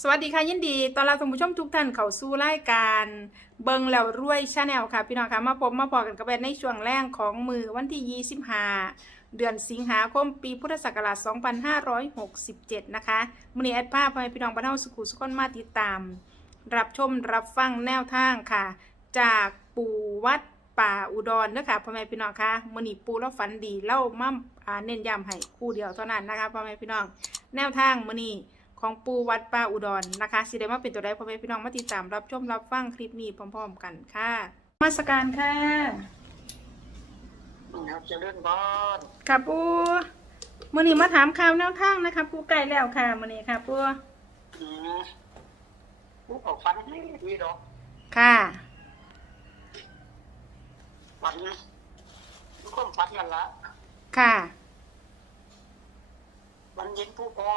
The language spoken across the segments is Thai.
สวัสดีค่ะยินดีตอนรับท่านผู้ชมทุกท่านเข้าสู่รายการเบิงแล้วรวยชาแนลค่ะ พี่น้องค่ะมาพบมาพอกันกับแบนในช่วงแรกของมือวันที่ 25 เดือนสิงหาคมปีพุทธศักราช 2567 นะคะมื้อนี้แอดภาพให้พี่น้องบ้านเฮาสุขุสุขคนมาติดตาม รับชมรับฟังแนวทางค่ะ จากปู่วัดป่าอุดรเด้อค่ะพ่อแม่พี่น้องค่ะมือนี้ปู่เราฝันดีเล่ามาอ่าเน้นย้ำให้คู่เดียวเท่านั้นนะคะพ่อแม่พี่น้อง แนวทางมือนี้ ของปูวัดป่าอุดรนะคะสิได้มาเป็นตัวใดพ่อแม่พี่น้องมาติดตามรับชมรับฟังคลิปนี้พร้อม ๆ กันค่ะมาสการค่ะครับเจะเลื่อนบอลค่ะปูมื้อนี้มาถามข่าวแนวทางนะคะปูใกล้แล้วค่ะมื้อนี้ค่ะปูอืมผู้เขาฟันนี่ดีดอกค่ะฟันผู้คนฟันกันละค่ะ มันเย็นผู้พอ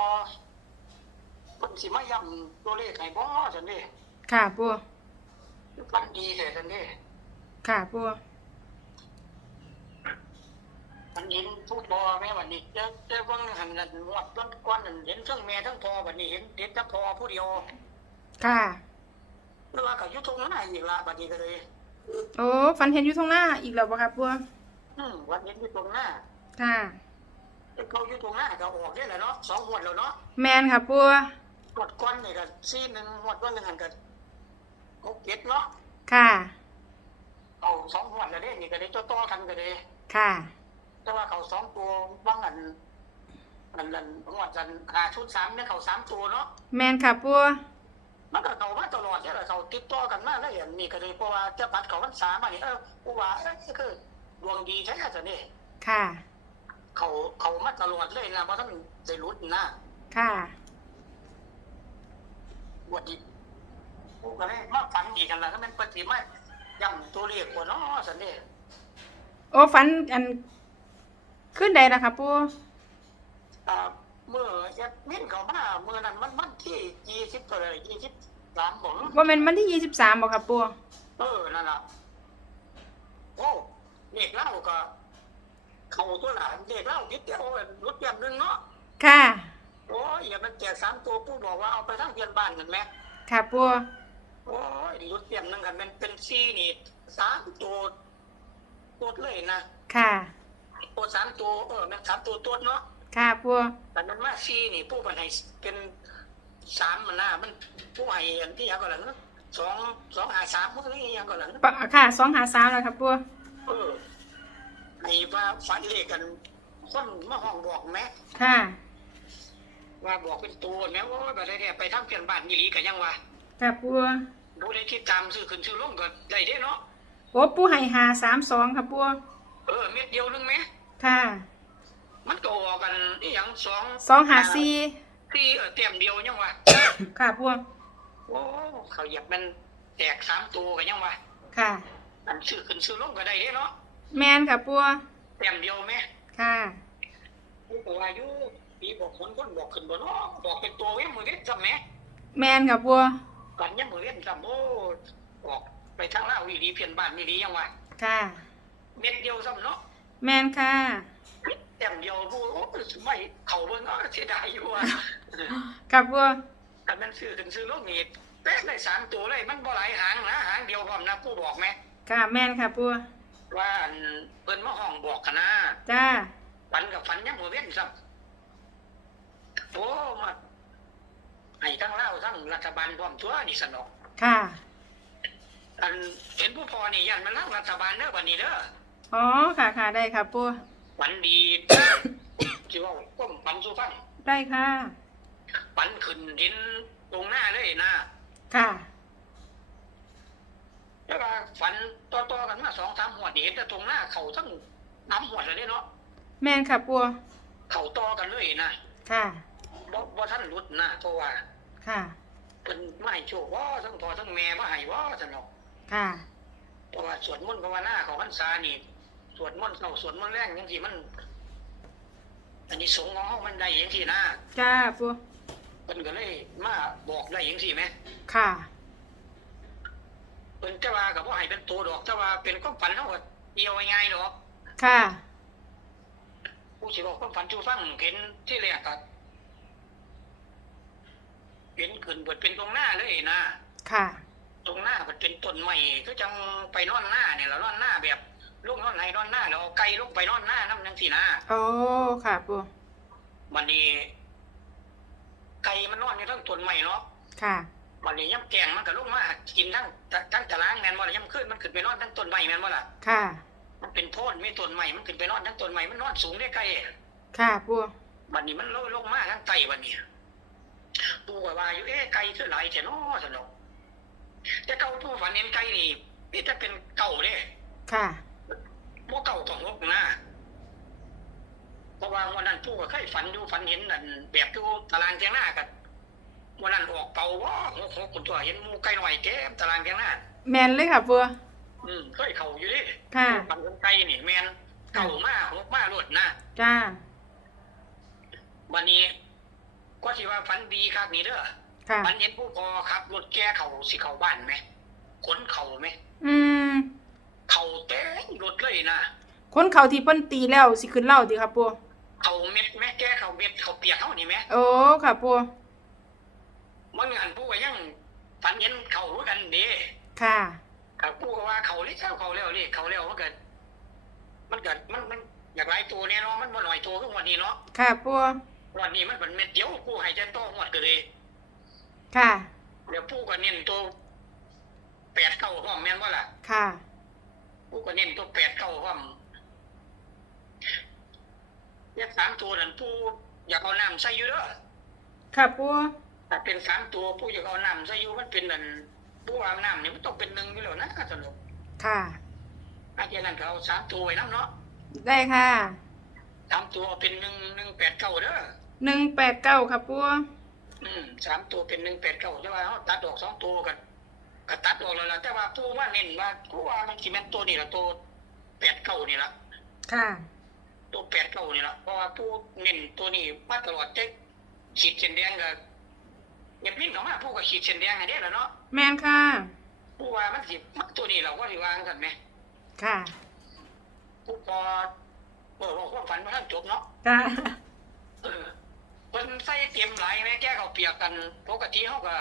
คนสิมาย่ำตัวเลขให้บ่สันนี่ค่ะปูฟันดีแต่สันนี่ค่ะปูมันเย็นผู้พอแม่วันนี้เจ้าเจ้าเบิ่งหันนั่นงวดต้นก้อนนั่นเห็นทั้งแม่ทั้งพอวันนี้เห็นเห็นแต่พอผู้เดียวค่ะหรือว่าเขาอยู่ตรงนั้นน่ะอีกละบัดนี้ก็เลยโอ้ฝันเห็นอยู่ตรงหน้าอีกแล้วบ่ค่ะปูอืมวันเห็นอยู่ตรงหน้าค่ะเขาอยู่ตรงหน้าก็ออกได้แหละเนาะสองงวดแล้วเนาะแมนค่ะปู หมดก้อนนี่ก็ซีหนึ่งหมดก้อนหนึ่งหันกันหกเจ็ดเนาะค่ะ เอาสองหัวแล้วเด้นี่ก็ได้ต่อๆกันก็ได้ค่ะ แต่ว่าเขาสองตัวบางอันอันนั้นหัวจันหาชุดสามเนี่ยเขาสามตัวเนาะแมนค่ะปูมันก็เขามาตลอดใช่ไหมเขาติดต่อกันมาแล้วอย่างนี้ก็เลยเพราะว่าเจะปัดเขาวันสามอันนี้เออกูว่าเอ้ยนี่คือดวงดีแท้จะนี่ค่ะ เขาเขามาตลอดเลยนะเพราะท่านได้รุดนะค่ะ บวชดีกูก็เลยมาฝันดีกันแล้วก็เป็นปฏิมาย่ำตัวเลขกว่าเนาะสันนี่โอ้ฝันอันขึ้นใดนะคะปูอ่าเมื่อแอดมินเขามาเมื่อนั้นมันมันที่ยี่สิบตัวอะไรยี่สิบสามผมว่าแม่นวันที่23บ่ค่ะปูเออนั่นล่ะโอ้เด็กเล่าก็เขาตัวหลานเด็กเล่าคิดเดียวรถเตรียมหนึงเนาะค่ะ โอ้ยอย่ามันแจกสามตัวผู้บอกว่าเอาไปทั้งเพียนบ้านกันไหมค่ะปูโอ้ยรถเตรียมหนึงกันมันเป็นซีนี่สามตัวตัวเลยนะค่ะตัวสามตัวเออแมันสามตัวตัวเนาะค่ะปูแต่มันมาซีนี่ผู้ปันให้เป็นสามมันหน้ามันผู้ให้อันที่ยังก่อนหลังสองสองหาสามพวกนี้ยังก่อนหลังปะค่ะสองหาสามแล้วครับปูเออให้ว่าฝันเลขกันคนมาห้องบอกแม่ค่ะ ว่าบอกเป็นตัวแม่ว่าแบบนี้ไปทำเปลี่ยนบ้านยี่หลีกันยังวะค่ะปูดูได้คิดตามซื้อขึ้นซื้อลงก็ได้เด้เนาะโอ้ปูให้หาสามสองครับปูเออเม็ดเดียวนึงไหมค่ะมันก็ออกกันนี่ยังสองสองหาสี่ที่เออเต็มเดียวยังวะค่ะปูโอ้เขาอยากมันแตกสามตัวกันยังวะค่ะอันซื้อขึ้นซื้อลงก็ได้เด้เนาะแมนค่ะปูเต็มเดียวไหมค่ะผู้บอกอายุ ปีบอกคนคนบอกขึ้นบ่เนาะบอกเป็นตัวเว้ยมือเว้ยจำไหมแมนค่ะปูก่อนยังมือเว้ยจำโอ้ออกไปทางเล่าวอีหลีเพียนบ้านนี่ดียังวะค่ะ เม็ดเดียวซ้ำเนาะแมนค่ะแต้มเดียวผู้โอ้ไม่เขาเบิ่งเนาะเสียดายอยู่อะค่ะปูแต่มันซื้อถึงซื้อโลกนี้แป๊ะเลยสามตัวเลยมันบ่หลายหางนะหางเดียวพร้อมนะผู้บอกไหมค่ะแมนค่ะปูว่าอันเพิ่นมาห้องบอกกันนะจ้าฝันกับฝันยังมือเว้นซ้ำ โอ้มาให้ทั้งเล่าวทั้งรัฐบาลพร้อมตัวนี่สนอกค่ะ อันเห็นผู้พอนี่ยันมันรักรัฐบาลเด้อบัดนี้เด้ออ๋อค่ะค่ะได้ค่ะปูฝันดีสิว่าก้มฝันสู่ฟังได้ค่ะฝันขึ้นดินตรงหน้าเลยนะค่ะแล้วก็ฝันต่อๆกันมาสองสามหัวดนี่เห็นแต่ตรงหน้าเขาทั้งน้ำหัวดเลยเนาะแมนค่ะปูเขาต่อกันเลยนะค่ะ บ่บ่ท่านหลุดนะเพราะว่า ค่ะ เป็นไม่ให้โชคว่าทั้งพ่อทั้งแม่มาให้ว่าสนอกค่ะ เพราะว่าสวดมนต์ภาวนาของพรรษานี่สวดมนต์เข้าสวดมนต์แรงจังซี่มัน อันนี้สงฆ์ของเฮามันได้จังซี่นะจ้าปูเพิ่นก็เลยมาบอกได้จังซี่แหมค่ะ เพิ่นแต่ว่าก็บ่ให้เป็นตัวดอกแต่ว่าเป็นความฝันเฮาก็เดียวง่ายๆดอกค่ะ ผู้สิบอกความฝันสู่ฟังเห็นที่แรกก็ เห็นขึ้นเปิดเป็นตรงหน้าเลยนะค่ะ ตรงหน้าเปิดเป็นต้นใหม่ก็จังไปนอนหน้าเนี่ยแล้วนอนหน้าแบบลูกนอนไหนนอนหน้าแล้วเอาไก่ลงไปนอนหน้าน้ำนังสีนะโอ้ค่ะปูวันนี้ไก่มันนอนอยู่ทั้งต้นใหม่เนาะค่ะวันนี้ย่ำแกงมันก็ลงมากินทั้งทั้งตารางแมนบ่ล่ะย่ำขึ้นมันขึ้นไปนอนทั้งต้นใหม่แมนบ่ล่ะค่ะ มันเป็นโพนไม่ต้นใหม่มันขึ้นไปนอนทั้งต้นใหม่มันนอนสูงได้ไก่ค่ะปูวันนี้มันลงลงมาทั้งไตวันนี้ ปูก็ว่าอยู่เอ๊ะไก่คือหลายแต่น้อสนุกแต่เก่าปูฝันเห็นไก่นี่นี่จะเป็นเก่าเด้ค่ะพวกเก่าของงกนะเพราะว่าวันนั้นปูก็เคยฝันอยู่ฝันเห็นนั่นแบบอยู่ตารางเทียงหน้ากันวันนั้นออกเป่าว่าหกหกคนตัวเห็นหมูไก่หน่อยเต็มตารางเทียงหน้าแมนเลยค่ะปูอืมเคยเข่าอยู่ดิค่ะฝันเห็นไก่นี่แมนเก่ามากหกมากรวดนะจ้าวันนี้ ก็สิว่าฝันดีครับนี่เด้อค่ะ ฝันเห็นผู้พอครับรถแก้เข่าสิเข่าบ้านไหมขนเข่าไหมอืมเข่าเต้งรถเลยนะคนเขาที่เพิ่นตีแล้วสิขึ้นเล่าดีค่ะปูเข่าเม็ดแม่แก้เข่าเม็ดเข่าเปียกเท่านี่ไหมโอ้ค่ะปูมันหันผู้ก็ยังฝันเห็นเข่ารู้กันเด้ค่ะกับผู้ก็ว่าเข่าเล็กเข่าเข่าเร็วนี่เข่าเร็วมันเกิดมันเกิดมันมันอยากหลายตัวเนี่ยเนาะมันบ่หน่อยตัวขึ้นวันนี้เนาะค่ะปู วันนี้มันเป็นเม็ดเดียวผู้ให้ใจโตหมดก็เลยค่ะเดี๋ยวผู้ก็เน้นตัวแปดเก้าห้องแม่นว่าล่ะ ค่ะผู้ก็เน้นตัวแปดเก้าห้องเลขสามตัวนั่นผู้อยากเอาน้ำใส่อยู่เด้อค่ะปูถ้าเป็นสามตัวผู้อยากเอาน้ำใส่อยู่มันเป็นนั่นผู้เอาน้ำนี่มันต้องเป็นหนึ่งอยู่แล้วนะสนุกค่ะอาจารย์นั่นก็เอาสามตัวไว้น้ำเนาะได้ค่ะสามตัวเป็นหนึ่งหนึ่งแปดเก้าเด้อ หนึ่งแปดเก้าค่ะปูอืมสามตัวเป็นหนึ่งแปดเก้าใช่ป่ะเขาตัดออกสองตัวกันก็ตัดออกแล้วล่ะแต่ว่าผู้ว่าเน้นว่าผู้ว่ามันสิแม่นตัวนี่ละตัวแปดเก้านี่ละค่ะ ตัวแปดเก้านี่ละเพราะว่าผู้เน้นตัวนี้มาตลอดเจ๊ขีดเส้นแดงก็อย่าพิ้นเข้ามาผู้ก็ขีดเส้นแดงอันนี้แหละเนาะแมนค่ะผู้ว่ามันสิมักตัวนี้เราก็สิวางกันไหมค่ะผู้พอเออว่าความฝันมันท่านจบเนาะค่ะ เออ เพิ่นใส่เตรียมหลายแม่แก้เขาวเปียกกันปกติเขาก็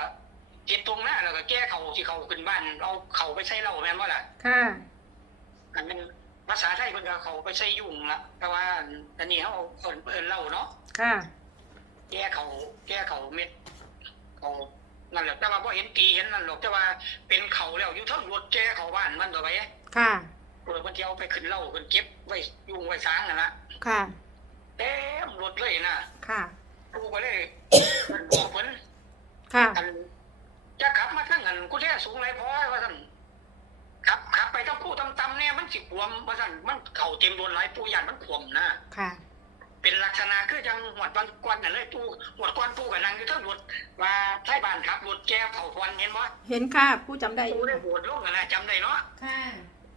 เก็บตรงหน้าแล้วก็แก้เขาที่เขาขึ้นบ้านเอาเขาไปใส่เหล้าแม่นว่าล่ะค่ะอันเป็นภาษาไทยเพิ่นก็เขาไปใส่ยุ่งละแต่ว่าอันนี้เขาเอิ้นเอิ้นเหล้าเนาะค่ะ แก้เขาแก้เขาเม็ดเขานั่นแหละแต่ว่าพอเห็นตีเห็นนั่นหรอกแต่ว่าเป็นเขาแล้วอยู่เทั้งรถแก้เขาบ้านมันต่อไปค่ะเออมันจะเอาไปขึ้นเหล้าขึ้นเก็บไว้ยุ่งไว้สางนั่นละค่ะเต็มรถเลยนะค่ะ กูก็เลยบอกเพิ่นค่ะ อันจะขับมาทั้งอันกูแท้สูงไรพอว่าสั่นขับขับไปทั้งผู้ตำๆเนี่ยมันสิขวมว่าสั่นมันเข่าเต็มโดนหลายปูยันมันขวมนะค่ะ เป็นลักษณะคือจังหวดบางกวนนั่นเลยปูหวดกวนปูกับนางอยู่ทั้งรถว่าไทยบ้านขับรถแก้เผาควันเห็นบ่เห็นค่ะผู้จำได้อปูยู่ได้โดดลงกันนะจำได้เนาะ ค่ะ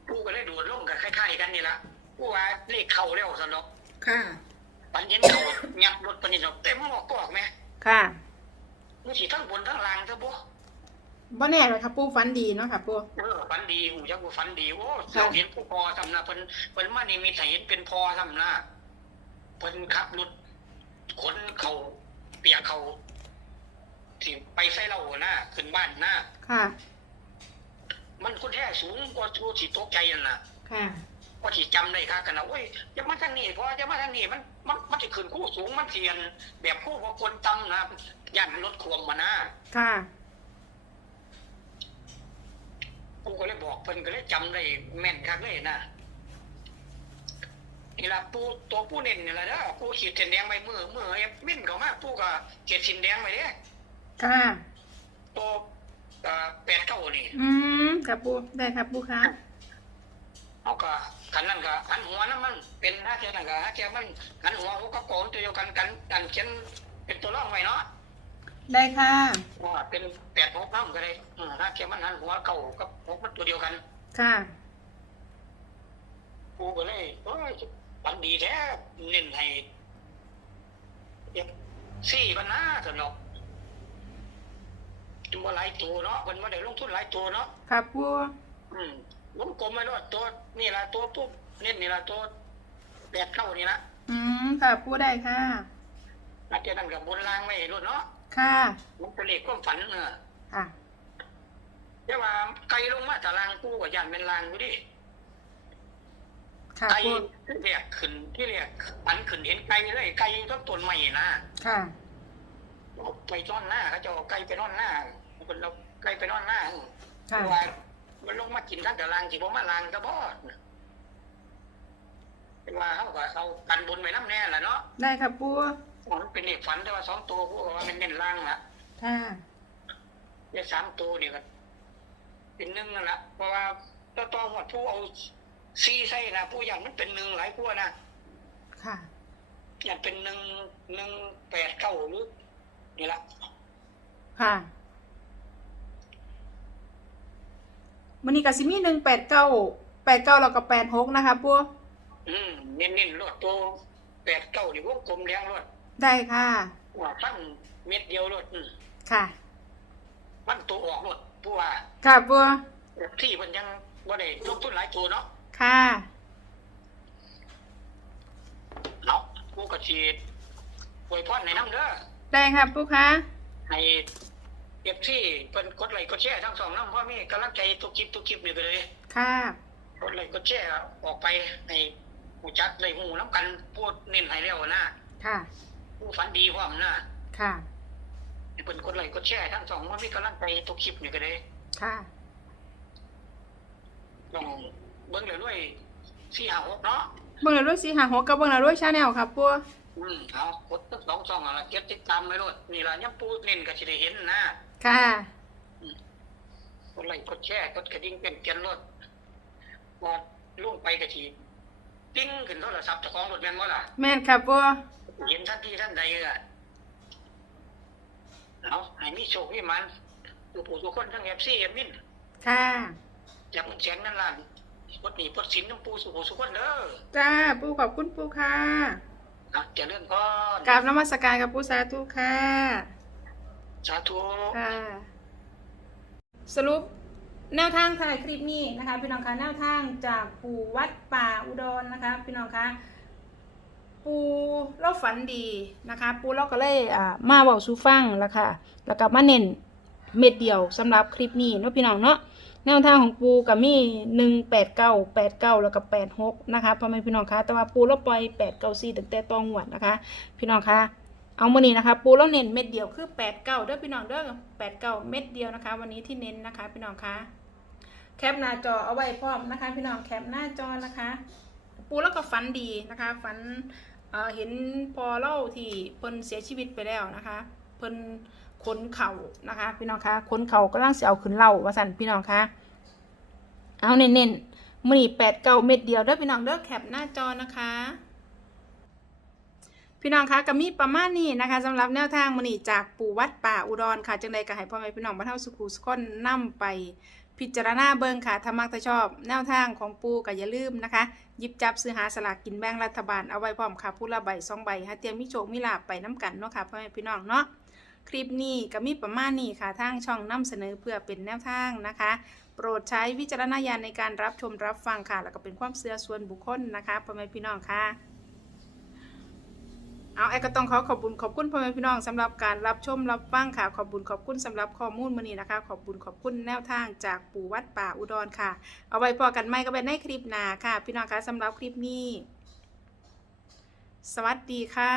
ปูก็ได้โดดลงกับคล้ายๆกันนี่ละปูว่าเลขเข่าแล้วสนอกค่ะ ปันเห็นเข่ายับรถปานนี้ดอกเต็มหมอกกอกแม่ค่ะมันสิทั้งบนทั้งล่างซะบ่บ่แน่เลยค่ะปูฝันดีเนาะค่ะปูเออฝันดีหูจักว่าฝันดีโอ้เราเห็นผู้พอทำนะเพิ่นเพิ่นมานี่มีแต่เห็นเป็นพอทำนะเพิ่นขับรถขนเขาเปียกเขาที่ไปใส่เรานะขึ้นบ้านนะค่ะ มันคนแท้สูงกว่าผู้ที่ตกใจนั่นน่ะค่ะ ก็ที่จำได้ค่ะกันนะโอ้ยจะมาทางนี้พอจะมาทางนี้มันมันมันจะขึ้นคู่สูงมันเทียน แบบคู่พอคนต่ำนะยันรถควมมานะค่ะกูก็เลยบอกเพิ่นก็เลยจำได้แม่นคักเลยนะนี่ละปูตัวปูเน้นนี่ละเด้อปูขีดเส้นแดงไว้มือมือเอฟมิ่นเขามาปูก็ขีดเส้นแดงไว้เด้ค่ะตัวเอ่อแปดเก้านี่อืมค่ะปูได้ค่ะปูค่ะ เอาก็คันนั้นก็หันหัวนั้นมันเป็นห้าเทียนั่นก็ห้าเทียมันหันหัวหัวก็โกนตัวเดียวกันกันกันเขียนเป็นตัวร่องไว้เนาะได้ค่ะว่าเป็นแปดหกน้ำก็ได้อืมห้าเทียมันหันหัวเก่ากับหกมันตัวเดียวกัน ค่ะกูก็เลยเอ้ยปันดีแท้เน้นให้เอ็กซี่ปันนะสนอกจุว่าหลายตัวเนาะมันไม่ได้ลงทุนหลายตัวเนาะค่ะปูอืม วงกลมมาด้วยตัวนี่ละตัวปุ๊บเน้นนี่ละตัวแปดเข้านี่ละอืมค่ะปูได้ค่ะอาจจะนั่นกับบนล่างไม่รู้เนาะค่ะมันเป็นเลขความฝันเนอะค่ะแต่ว่าไกลลงมาตารางกูกับยันเป็นลางอยู่ดิค่ะไกลปูที่เรียกขึ้นที่เรียกฝันขึ้นเห็นไกลเลยไกลต้นต้นใหม่นะค่ะเอาไปนอนหน้าเขาจะเอาไกลไปนอนหน้าคนเราไกลไปนอนหน้าค่ะว่า มันลงมากินทั้งตารางสิบ่มาลางตะบอดเป็นว่าเขาก็เอากันบนไว้น้ำแน่แหละเนาะได้ค่ะปูมันเป็นเลขฝันแต่ว่าสองตัวพวกว่ามันเน้นล่างละค่ะเลขสามตัวนี่ก็เป็นหนึ่งนั่นละเพราะว่าตัวต่อหมดผู้เอาซีใส่นะผู้อย่างมันเป็นหนึ่งหลายกว่านะค่ะอย่างเป็นหนึ่งหนึ่งแปดเก้าหรือนี่ละค่ะ มันนี้กับซิมีหนึ่งแปดเก้าแปดเก้าแล้วก็แปดหกนะคะปูอืมเน้นเน้นๆรวดตัวแปดเก้านี่วงกลมเลี้ยงรวดได้ค่ะว่าพันเม็ดเดียวรวดอืมค่ะพันตัวออกรวดผู้ว่าค่ะปูที่มันยังบ่ได้ลงทุนหลายตัวเนาะค่ะเนาะผู้กระชีดอวยพรในน้ำเด้อได้ค่ะปูคะให้ เอฟที่เพิ่นกดไลค์กดแชร์ทั้งสองน้ำเพราะมีกำลังใจทุกคลิปทุกคลิปนี่ไปเลยค่ะกดไลค์กดแชร์ออกไปให้หูจักได้หูน้ำกันพูดเน้นให้แล้วนะค่ะผู้ฝันดีพร้อมนะค่ะให้เพิ่นกดไลค์กดแชร์ทั้งสองว่ามีกำลังใจทุกคลิปนี่ก็เลยค่ะลองเบิ่งเลยด้วยสี่ห้าหกเนาะเบิ่งแล้วด้วยสีหาหัวกับเบิ่งแล้วด้วยชาแนลค่ะปูอืมเอากดทั้งสองช่องอะไรเก็บติดตามไว้โลดนี่ล่ะยังปูเน้นก็สิได้เห็นนะ ค่ะ กดไลค์กดแชร์กดกระดิ่งเป็นเกียนรถพอล่วงไปกะทีติ้งขึ้นโทรศัพท์เจ้าของรถแม่นบ่ล่ะ แม่นค่ะปูเห็นทันทีท่านใดอะเอาให้มีโชคมีมันทุกผู้ทุกคนทั้ง FC เอ็มมินค่ะจากเสียงนั่นล่ะปลดหนี้ปลดสินทั้งผู้สุผู้สุกคนเด้อจ้าปูขอบคุณปูค่ะอะเจะเลื่อนพร กราบนมัสการกับปูสาธุค่ะ สาธุค่ะสรุปแนวทางถ่ายคลิปนี้นะคะ พี่น้องคะแนวทางจากปู่วัดป่าอุดรนะคะ พี่น้องคะปูเราฝันดีนะคะ ปูเราก็เลยอ่ามาเว้าสู่ฟังแล้วค่ะแล้วก็มาเน้นเม็ดเดียวสำหรับคลิปนี้เนาะพี่น้องเนาะแนวทางของปูกับมีหนึ่งแปดเก้าแปดเก้าแล้วก็แปดหกนะคะพ่อแม่พี่น้องคะแต่ว่าปูเราปล่อยแปดเก้าสี่ตั้งแต่ตองหวดนะคะ พี่น้องคะ เอามานี้นะคะ ปูแล้วเน้นเม็ดเดียวคือแปดเก้าเด้อพี่น้องเด้อแปดเก้าเม็ดเดียวนะคะ วันนี้ที่เน้นนะคะ พี่น้องคะแคปหน้าจอเอาไว้พร้อมนะคะ พี่น้องแคปหน้าจอนะคะ ปูแล้วก็ฝันดีนะคะฝันเเห็นพอเล่าที่เพิ่นเสียชีวิตไปแล้วนะคะ เพิ่นขนเข่านะคะ พี่น้องคะขนเข่ากำลังเสียเอาขึ้นเล่าว่าสั่นพี่น้องคะเอาเน้นๆมือนี้แปดเก้าเม็ดเดียวเด้อพี่น้องเด้อแคปหน้าจอนะคะ พี่น้องคะก็มีประมาณนี้นะคะสำหรับแนวทางมณีจากปู่วัดป่าอุดรค่ะจังใดก็ให้พ่อแม่พี่น้องบ้านเฮาสุขุสุขคนนำไปพิจารณาเบิ่งค่ะถ้ามักถ้าชอบ แนวทางของปู่ก็อย่าลืมนะคะหยิบจับซื้อหาสลากกินแบ่งรัฐบาลเอาไว้พร้อมค่ะผู้ละใบสองใบฮะเตรียมมีโชคมีลาภไปน้กันเนาะค่ะพ่อแม่พี่น้องเนาะคลิปนี้ก็มีประมาณนี้ค่ะทางช่องนำเสนอเพื่อเป็นแนวทางนะคะ โปรดใช้วิจารณญาณในการรับชมรับฟังค่ะ แล้วก็เป็นความเชื่อส่วนบุคคลนะคะพ่อแม่พี่น้องค่ะ เอาไอ้ก็ต้องขอขอบคุณขอบคุณพ่อแม่พี่น้องสำหรับการรับชมรับฟังค่ะขอบคุณขอบคุณสำหรับข้อมูลมื้อนี้นะคะ ขอบคุณขอบคุณแนวทางจากปู่วัดป่าอุดรค่ะ เอาไว้พอกันไม่ก็เป็นในคลิปหน้าค่ะ พี่น้องคะสำหรับคลิปนี้ สวัสดีค่ะ